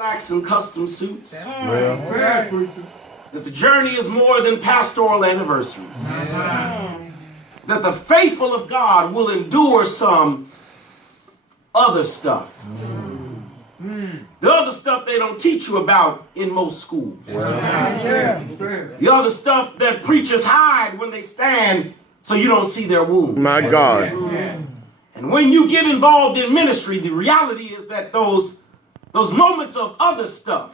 Blacks in custom suits. That the journey is more than pastoral anniversaries. That the faithful of God will endure some other stuff. The other stuff they don't teach you about in most schools. The other stuff that preachers hide when they stand so you don't see their wounds. My God. And when you get involved in ministry, the reality is that those moments of other stuff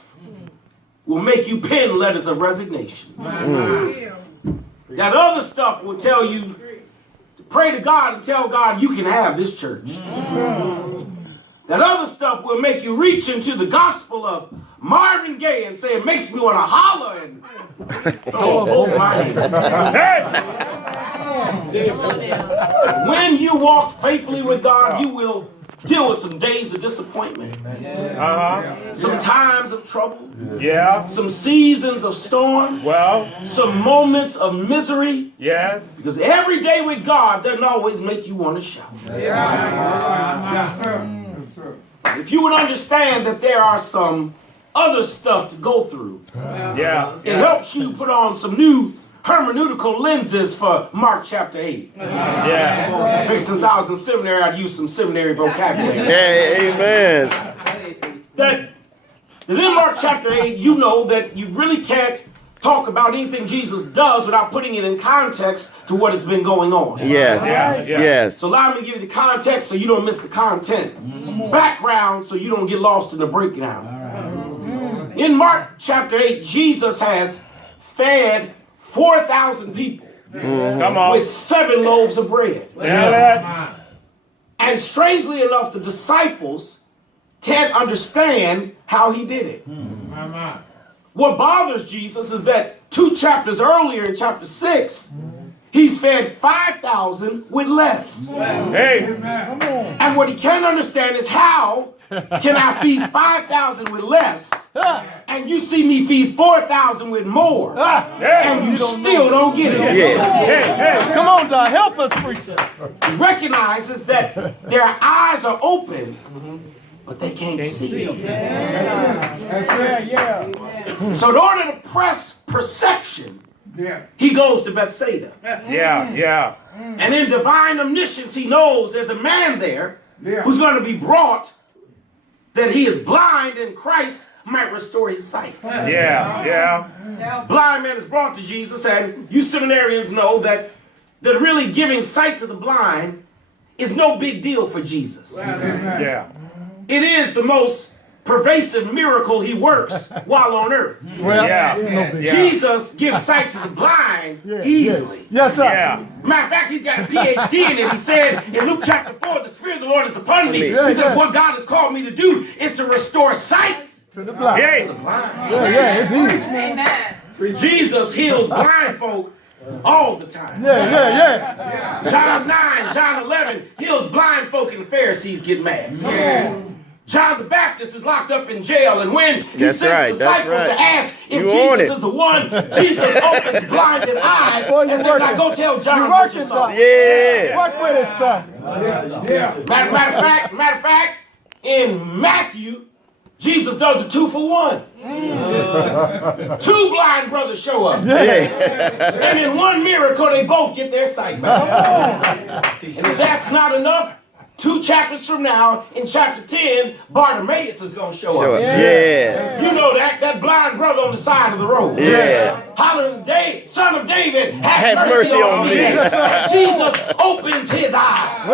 will make you pen letters of resignation. That other stuff will tell you to pray to God and tell God you can have this church. That other stuff will make you reach into the gospel of Marvin Gaye and say, it makes me want to holler and hold my hands. When you walk faithfully with God, you will deal with some days of disappointment. Some times of trouble. Some seasons of storm. Some moments of misery. Because every day with God doesn't always make you want to shout. If you would understand that there are some other stuff to go through, it helps you put on some new hermeneutical lenses for Mark chapter 8. I think since I was in seminary, I'd use some seminary vocabulary. Amen. That in Mark chapter 8, you know that you really can't talk about anything Jesus does without putting it in context to what has been going on. Yes. So allow me to give you the context so you don't miss the content. Background so you don't get lost in the breakdown. In Mark chapter 8, Jesus has fed 4,000 people with 7 loaves of bread. And strangely enough, the disciples can't understand how he did it. What bothers Jesus is that 2 chapters earlier in chapter 6, he's fed 5,000 with less. And what he can't understand is how can I feed 5,000 with less and you see me feed 4,000 with more and you still don't get it. Come on, Doc, help us, preacher. He recognizes that their eyes are open, but they can't see. So in order to press perception, he goes to Bethsaida. And in divine omniscience, he knows there's a man there who's going to be brought that he is blind and Christ might restore his sight. Blind man is brought to Jesus, and you seminarians know that really giving sight to the blind is no big deal for Jesus. It is the most pervasive miracle he works while on earth. Jesus gives sight to the blind easily. Yes, sir. Matter of fact, he's got a PhD in it. He said in Luke chapter 4, the Spirit of the Lord is upon me because what God has called me to do is to restore sight to the blind. It's easy. Amen. Jesus heals blind folk all the time. John 9, John 11 heals blind folk and the Pharisees get mad. John the Baptist is locked up in jail, and when he sends disciples to ask if Jesus is the one, Jesus opens blinded eyes and says, now go tell John what you saw. Work with it, son. Matter of fact, in Matthew, Jesus does a 2-for-1. 2 blind brothers show up. And in one miracle, they both get their sight back. And if that's not enough, 2 chapters from now, in chapter 10, Bartimaeus is going to show up. You know that blind brother on the side of the road. Hollering, Son of David, have mercy on me. Jesus opens his eyes.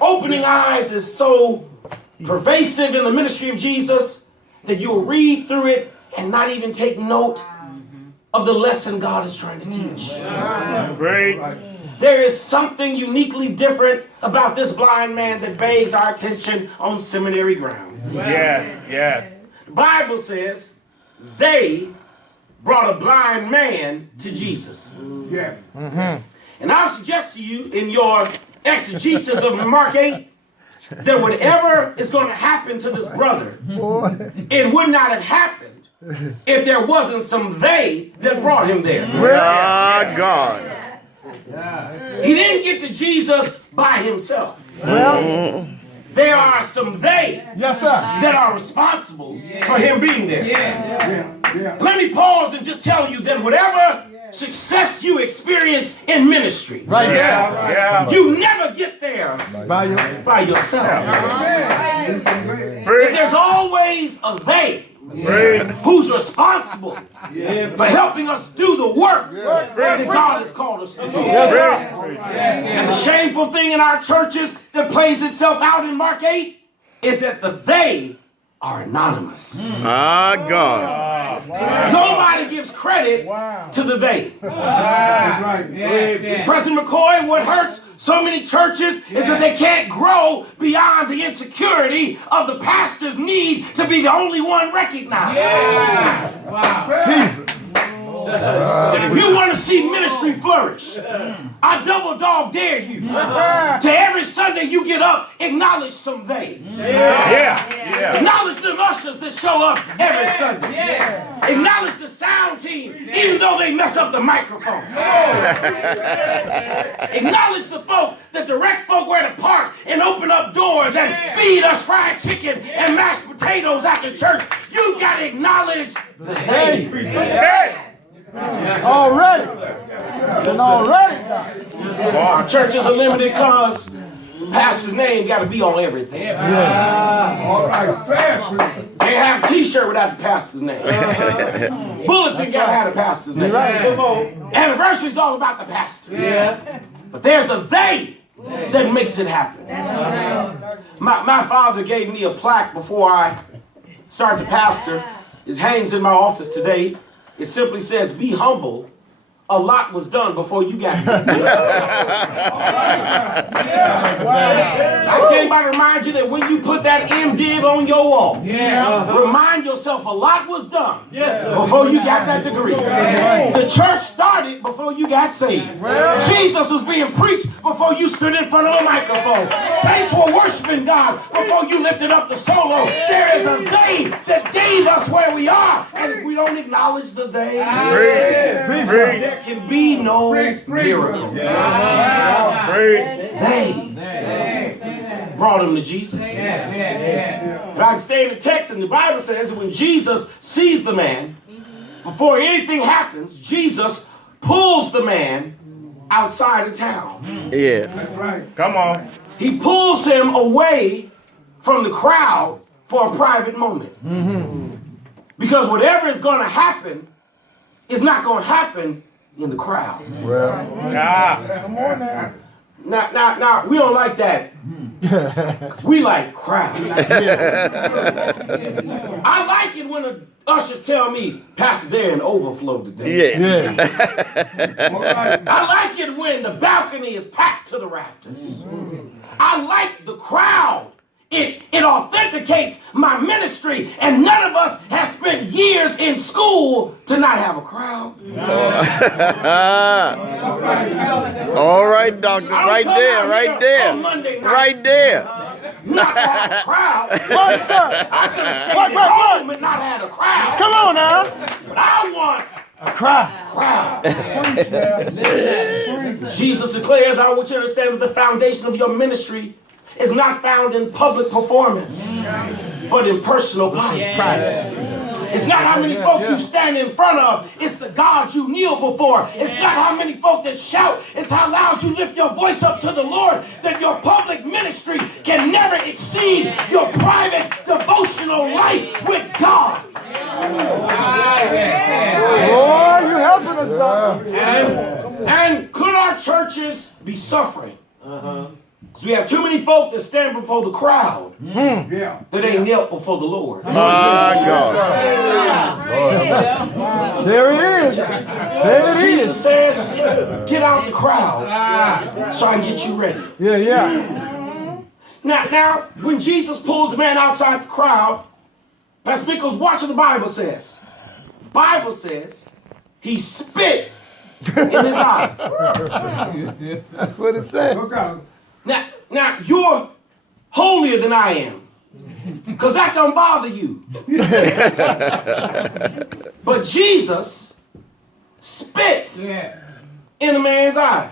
Opening eyes is so pervasive in the ministry of Jesus that you'll read through it and not even take note of the lesson God is trying to teach. There is something uniquely different about this blind man that begs our attention on seminary grounds. The Bible says they brought a blind man to Jesus. And I'll suggest to you in your exegesis of Mark 8 that whatever is going to happen to this brother, it would not have happened if there wasn't some they that brought him there. God. He didn't get to Jesus by himself. there are some they Yes, sir. that are responsible for him being there. Let me pause and just tell you that whatever success you experience in ministry, Right there. you never get there By yourself. by yourself. There's always a they who's responsible for helping us do the work that God has called us to do. Yes, sir. And the shameful thing in our churches that plays itself out in Mark 8 is that the they are anonymous. My God. Nobody gives credit to the they. President McCoy, what hurts so many churches is that they can't grow beyond the insecurity of the pastor's need to be the only one recognized. Jesus. And if you want to see ministry flourish, I double dog dare you to every Sunday you get up, acknowledge some they. Acknowledge them ushers that show up every Sunday. Acknowledge the sound team, even though they mess up the microphone. Acknowledge the folk that direct folk where to park and open up doors and feed us fried chicken and mashed potatoes after church. You got to acknowledge the they. Already. And already. Our churches are limited because pastor's name got to be on everything. They have a t-shirt without the pastor's name. Bulletin got to have the pastor's name. Anniversary's all about the pastor. But there's a they that makes it happen. My father gave me a plaque before I started to pastor. It hangs in my office today. It simply says, be humble. A lot was done before you got here. I came by to remind you that when you put that MDiv on your wall, remind yourself a lot was done before you got that degree. The church started before you got saved. Jesus was being preached before you stood in front of a microphone. Saints were worshiping God before you lifted up the solo. There is a they that gave us where we are. And if we don't acknowledge the they, there can be no miracle. They brought him to Jesus. But I can stay in the text, and the Bible says that when Jesus sees the man, before anything happens, Jesus pulls the man outside of town. Come on. He pulls him away from the crowd for a private moment. Because whatever is going to happen is not going to happen in the crowd. Now, we don't like that. We like crowds. I like it when the ushers tell me, Pastor, they're in overflow today. I like it when the balcony is packed to the rafters. I like the crowd. It authenticates my ministry, and none of us have spent years in school to not have a crowd. All right, doctor. Right there. Right there. Not to have a crowd. But, sir, I could have stayed at home and not had a crowd. Come on now. But I want A crowd. Jesus declares, I want you to understand that the foundation of your ministry is not found in public performance, but in personal private. It's not how many folk you stand in front of. It's the God you kneel before. It's not how many folk that shout. It's how loud you lift your voice up to the Lord. That your public ministry can never exceed your private devotional life with God. Oh, you helping us, Doc. And could our churches be suffering? Because we have too many folk that stand before the crowd that ain't knelt before the Lord. My God. There it is. There it Jesus is. says, get out the crowd so I can get you ready. Yeah. Now, when Jesus pulls the man outside the crowd, Pastor Nichols, watch what the Bible says. The Bible says he spit in his eye. That's what it said. Now you're holier than I am, because that don't bother you. But Jesus spits in a man's eye.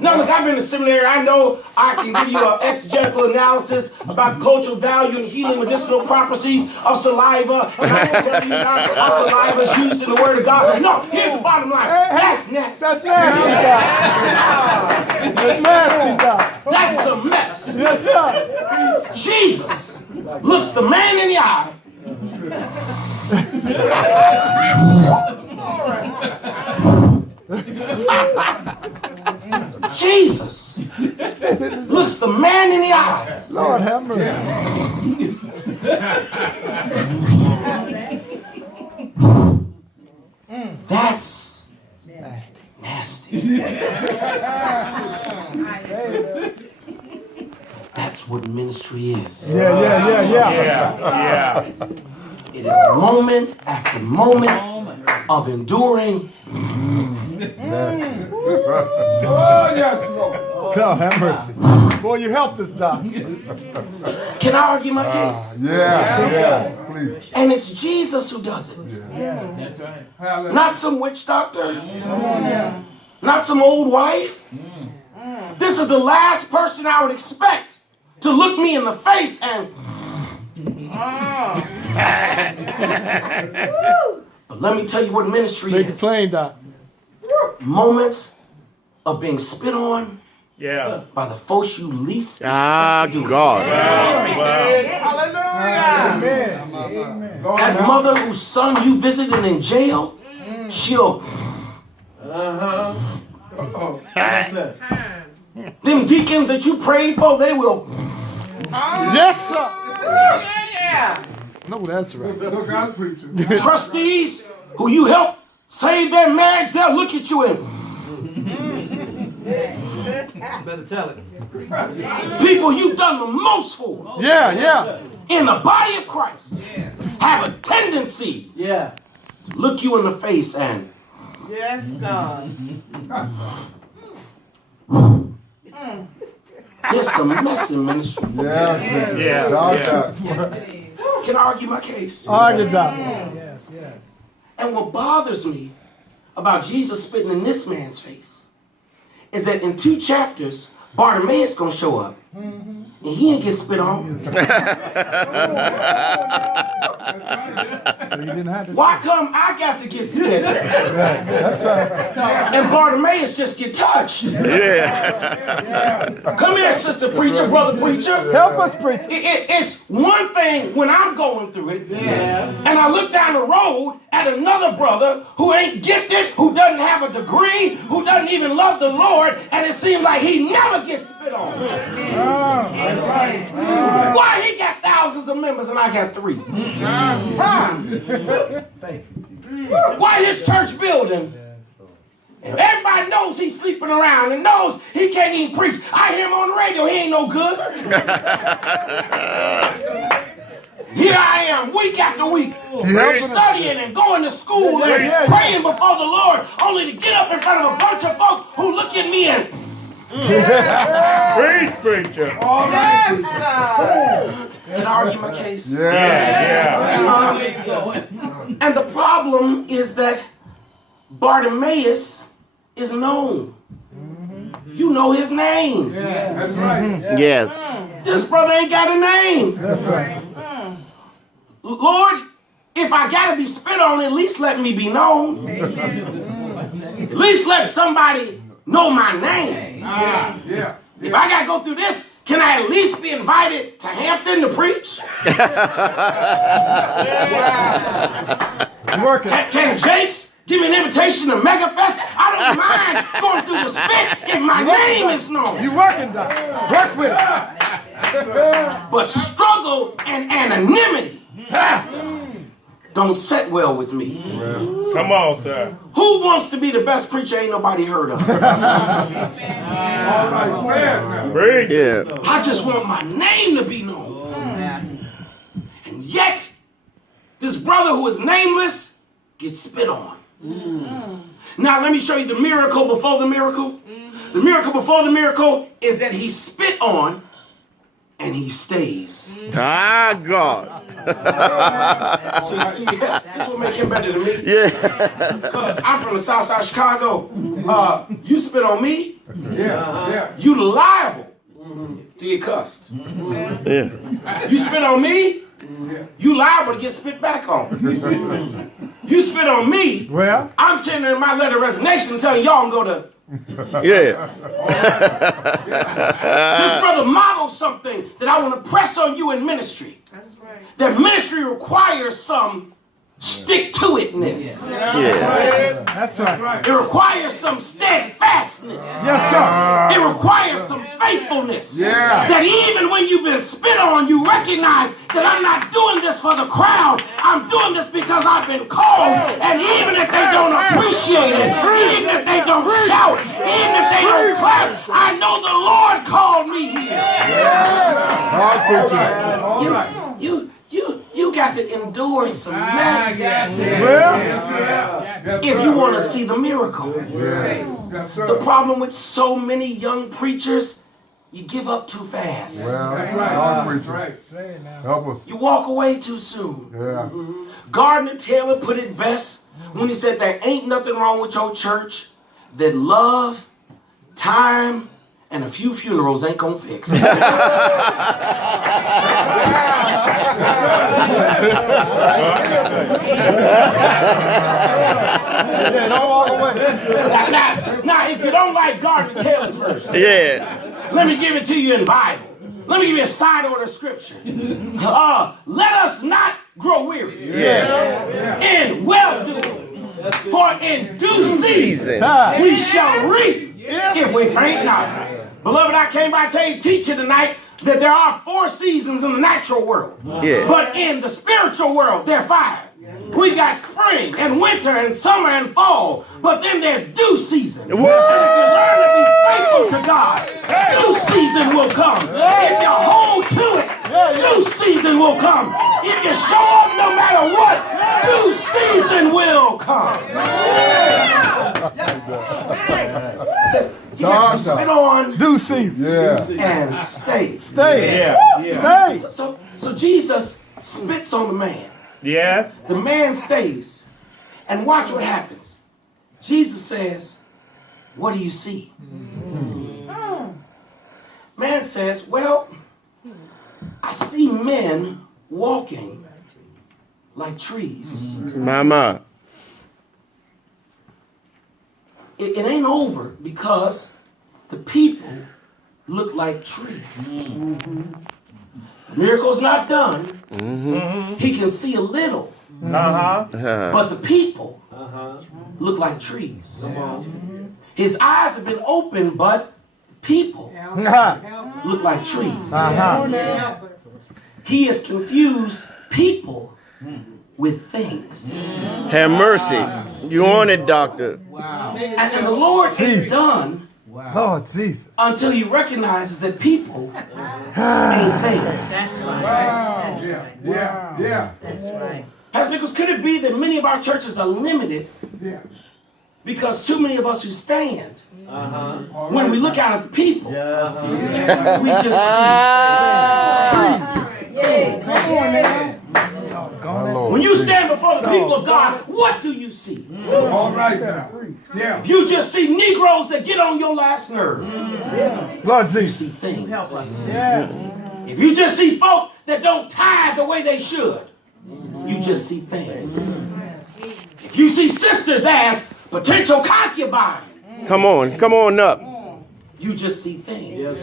Now, look, I've been to seminary. I know I can give you an exegetical analysis about the cultural value and healing medicinal properties of saliva. And I can tell you how saliva is used in the Word of God. No, here's the bottom line. That's nasty. That's nasty, Doc. That's nasty, Doc. That's a mess. Yes, sir. Jesus looks the man in the eye. Jesus looks the man in the eye. Lord have mercy. That's nasty. That's what ministry is. Yeah. It is moment after moment of enduring. God have mercy. Boy, you helped us, Doc. Can I argue my case? Please. And it's Jesus who does it. Not some witch doctor. Not some old wife. This is the last person I would expect to look me in the face and... But let me tell you what ministry Make it is. plain, Doc. Moments of being spit on Yeah. by the folks you least Ah, expect to do. God. That mother whose son you visited in jail, she'll... Them deacons that you prayed for, they will... Yes, sir. No, that's right. Trustees who you helped save their marriage, they'll look at you and... Better tell it. People you've done the most for Yeah. in the body of Christ have a tendency Yeah. to look you in the face and... Yes, God. There's some mess in ministry. Yeah. Can I argue my case? Argue, Doc. And what bothers me about Jesus spitting in this man's face is that in 2 chapters, Bartimaeus gonna show up, and he ain't get spit on. Why come I got to get spit? That's right. And Bartimaeus just get touched. Yeah. Come here, sister preacher, brother preacher. Help us, preacher. It's one thing when I'm going through it, and I look down the road at another brother who ain't gifted, who doesn't have a degree, who doesn't even love the Lord, and it seems like he never gets spit on. Why he got thousands of members and I got 3? Why his church building? And everybody knows he's sleeping around and knows he can't even preach. I hear him on the radio, he ain't no good. Here I am, week after week, studying and going to school and praying before the Lord, only to get up in front of a bunch of folks who look at me and... Preach, preacher. Yes, God. Can I argue my case? Yeah. And the problem is that Bartimaeus is known. You know his name. Yes. This brother ain't got a name. That's right. Lord, if I gotta be spit on, at least let me be known. At least let somebody know my name. If I gotta go through this, can I at least be invited to Hampton to preach? Working. Can Jakes give me an invitation to Megafest? I don't mind going through the spit if my name is known. You working, Doc. Work with it. But struggle and anonymity don't set well with me. Come on, sir. Who wants to be the best preacher ain't nobody heard of? Preach. Yeah. I just want my name to be known. And yet, this brother who is nameless gets spit on. Now, let me show you the miracle before the miracle. The miracle before the miracle is that he spit on and he stays. Ah, God. See, this will make him better than me. Yeah. Because I'm from the south side of Chicago. You spit on me, Yeah. you liable to get cussed. Yeah. You spit on me, you liable to get spit back on. You spit on me, Well, I'm sitting in my letter of resignation telling y'all go to. Yeah. This brother modeled something that I want to press on you in ministry. That's right. That ministry requires some stick-to-itness. Yeah. that's right. It requires some steadfastness. Yes, sir. It requires some faithfulness. Yeah. That even when you've been spit on, you recognize that I'm not doing this for the crowd. I'm doing this because I've been called. And even if they don't appreciate it, even if they don't shout, even if they don't clap, I know the Lord called me here. You got to endure some mess if you want to see the miracle. The problem with so many young preachers, you give up too fast. Help us. You walk away too soon. Yeah. Gardner Taylor put it best when he said there ain't nothing wrong with your church that love, time, and a few funerals ain't gonna fix. Now, if you don't like Gardner Taylor's version, Yeah. let me give it to you in Bible. Let me give you a side order scripture. Let us not grow weary in well-doing, for in due season we shall reap if we faint not. Beloved, I came by to teach you tonight that there are 4 seasons in the natural world. Yeah. But in the spiritual world, there are 5. We got spring and winter and summer and fall. But then there's due season. And if you learn to be faithful to God, due season will come. If you hold to it, due season will come. If you show up no matter what, due season will come. It says, you got to spit on Due season. and stay. Stay. So Jesus spits on the man. Yes. The man stays. And watch what happens. Jesus says, what do you see? Man says, well, I see men walking like trees. Mama. It ain't over because the people look like trees. The miracle's not done. He can see a little, but the people look like trees. His eyes have been opened, but people look like trees. He has confused people with things. Have mercy. You on it, doctor. And the Lord ain't done Lord Jesus. until he recognizes that people ain't things. That's right. Yeah. That's right. Pastor Nichols, could it be that many of our churches are limited because too many of us who stand, when we look out at the people, we just see. When you stand before the people of God, what do you see? All right now. Yeah. If you just see Negroes that get on your last nerve, Lord you Jesus. see things. If you just see folk that don't tithe the way they should, you just see things. If you see sisters as potential concubines, Come on up. you just see things.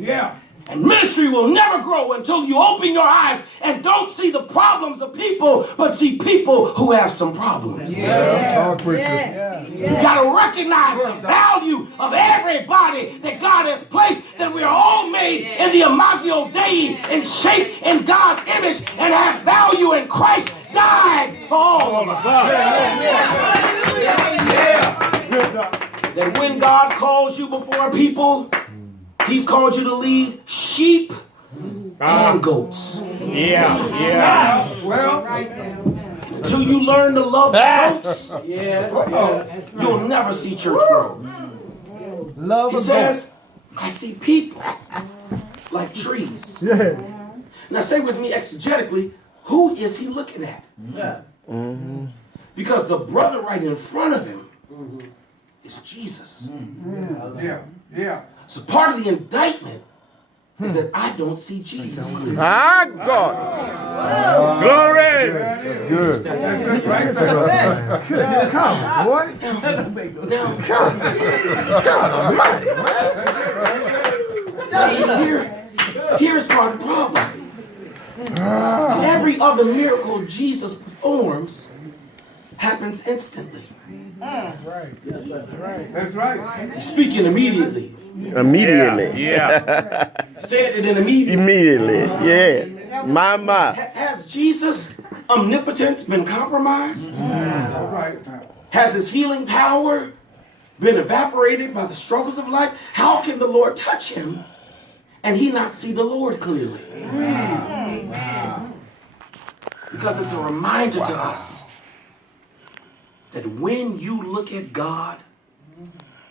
Yeah. And ministry will never grow until you open your eyes and don't see the problems of people, but see people who have some problems. You got to recognize the value of everybody that God has placed, that we are all made in the imago Dei and shaped in God's image and have value in Christ died for all of us. That when God calls you before people, he's called you to lead sheep and goats. Well, Until you learn to love the goats, you'll never see church grow. He says, I see people like trees. Now say with me exegetically, who is he looking at? Because the brother right in front of him is Jesus. Yeah. So part of the indictment is that I don't see Jesus clearly. Ah, God. Glory. That's good. Come, boy. Here's part of the problem. Every other miracle Jesus performs happens instantly. That's right. He's speaking immediately. Immediately. Yeah. Said it in immediately. Immediately. Yeah. My. Has Jesus' omnipotence been compromised? That's right. Has his healing power been evaporated by the struggles of life? How can the Lord touch him and he not see the Lord clearly? Because it's a reminder to us that when you look at God,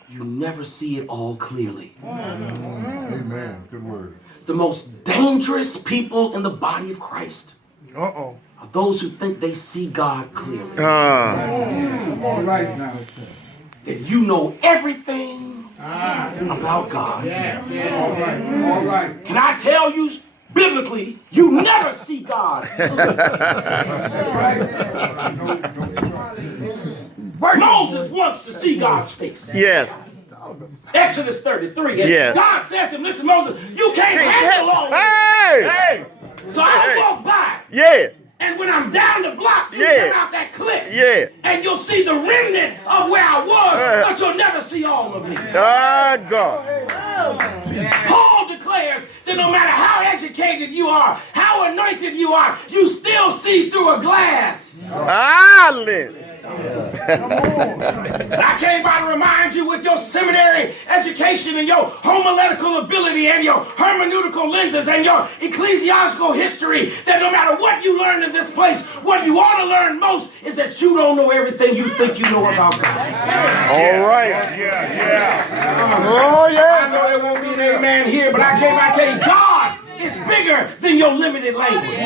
you never see it all clearly. Amen. Good word. The most dangerous people in the body of Christ are those who think they see God clearly. All right now. That you know everything about God. All right. Can I tell you, biblically, you never see God. Moses wants to see God's face. Yes. Exodus 33. And Yes. God says to him, listen, Moses, you can't handle all this. Hey. So I'll walk by. Yeah. And when I'm down the block, you Yeah. come out that cliff. Yeah. And you'll see the remnant of where I was, but you'll never see all of me. Ah, God. Paul declares that no matter how educated you are, how anointed you are, you still see through a glass. Ah, Lynn. I came by to remind you with your seminary education and your homiletical ability and your hermeneutical lenses and your ecclesiastical history that no matter what you learn in this place, what you ought to learn most is that you don't know everything you think you know about God. All right. Yeah. Oh, I yeah. know there won't be an amen here, but I came by to tell you, God is bigger than your limited language.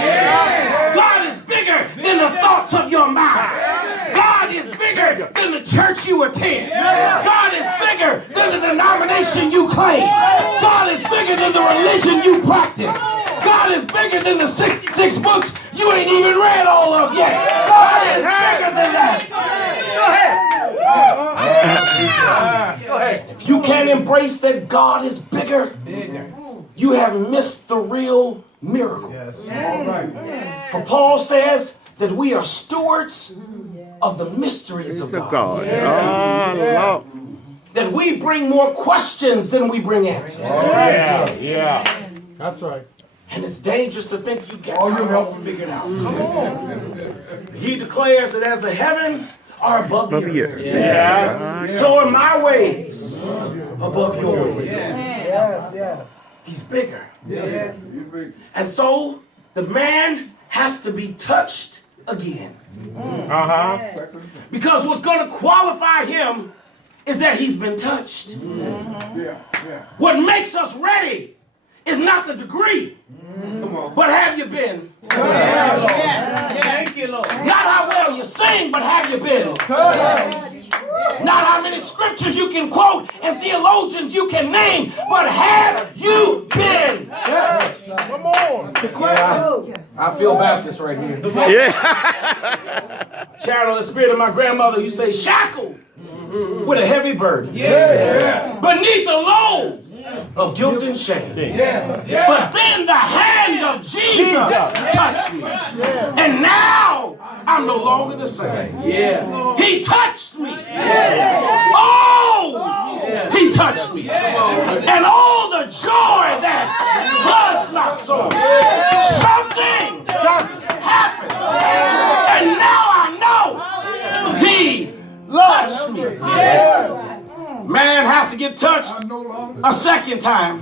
God is bigger than the thoughts of your mind. God is bigger than the church you attend. God is bigger than the denomination you claim. God is bigger than the religion you practice. God is bigger than the six books you ain't even read all of yet. God is bigger than that. Go ahead. If you can't embrace that God is bigger, you have missed the real miracle. For Paul says that we are stewards of the mysteries It's of a God. God. Oh, Lord. That we bring more questions than we bring answers. Yeah. That's right. And it's dangerous to think you got it all figured out. Come on. He declares that as the heavens are above the earth, Yeah. so are my ways above your ways. Yes. He's bigger. And so the man has to be touched again. Because what's going to qualify him is that he's been touched. What makes us ready is not the degree, but have you been? Thank you, Lord. Not how well you sing, but have you been? Not how many scriptures you can quote and theologians you can name, but have you been? Come on. I feel Baptist right here. Yeah. Channel the spirit of my grandmother, you say, shackled with a heavy burden. Beneath the load of guilt and shame. But then the hand of Jesus touched me. And now I'm no longer the same. He touched me. Oh, he touched me. And all the joy that floods my soul. Something happened. And now I know he touched me. Man has to get touched a second time.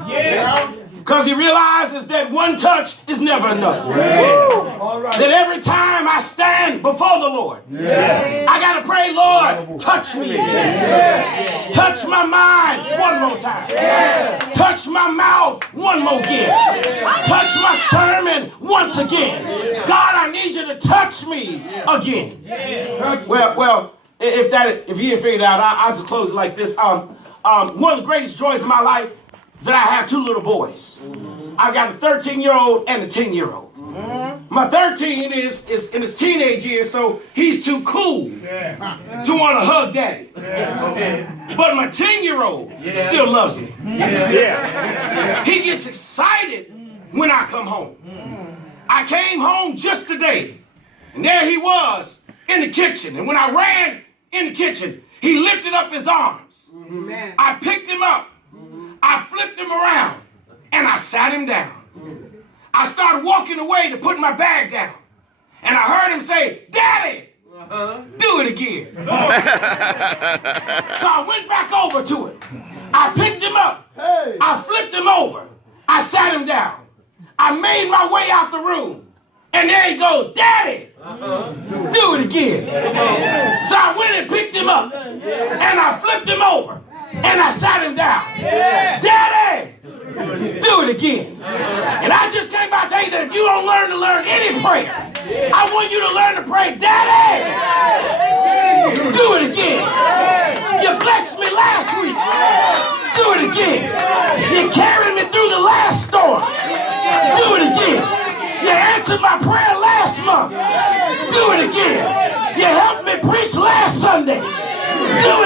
Because he realizes that one touch is never enough. That every time I stand before the Lord, I got to pray, Lord, touch me again. Touch my mind one more time. Touch my mouth one more again. Touch my sermon once again. God, I need you to touch me again. Well, If you didn't figure it out, I'll just close it like this. One of the greatest joys of my life is that I have 2 little boys. I got a 13-year-old and a 10-year-old. My 13 is in his teenage years, so he's too cool to want to hug daddy. But my 10-year-old still loves me. He gets excited when I come home. I came home just today, and there he was in the kitchen. And when I ran in the kitchen, he lifted up his arms. I picked him up. I flipped him around, and I sat him down. I started walking away to put my bag down. And I heard him say, "Daddy, do it again." So I went back over to it. I picked him up. I flipped him over. I sat him down. I made my way out the room. And there he goes, "Daddy, do it again." So I went and picked him up. And I flipped him over. And I sat him down. "Daddy, do it again." And I just came by to tell you that if you don't learn to learn any prayer, I want you to learn to pray, "Daddy, do it again. You blessed me last week. Do it again. You carried me through the last storm. Do it again. You answered my prayer last month. Do it again. You helped me preach last Sunday. Do